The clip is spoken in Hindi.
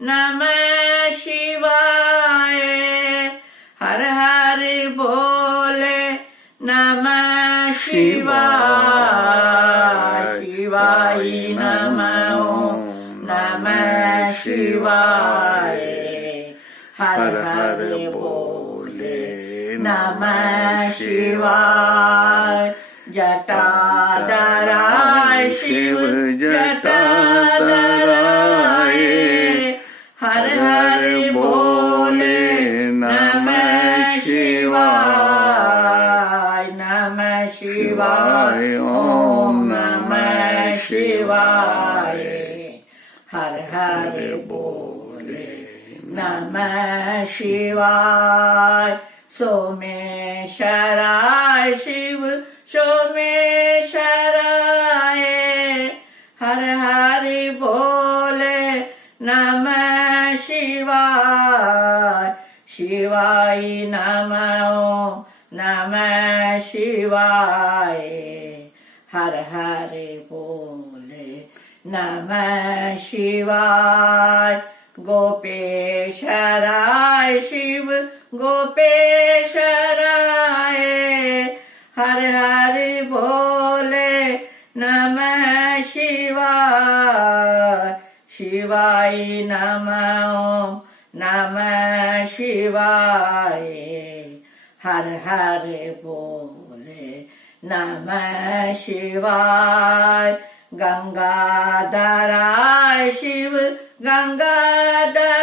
नमः शिवाय हर हर बोले नमः शिवाय शिवाय नमः नमः शिवाय हर हर बोले नमः शिवाय जटाधराय शिव जटाधराय हर हर बोले नमः शिवाय ओम नमः शिवाय हर हर बोले नमः शिवाय सोमेश्वराय शिव सोमेश्वराय हर हर बोले नमः शिवाय शिवाय नमः नमः शिवाय हर हर बोले नमः शिवाय गोपेश्वराय शिव गोपेश्वराय हर हर बोले नमः शिवाय शिवाय नमः नमः शिवाय हर हर बोले नमः शिवाय गंगाधराय शिव गंगाधर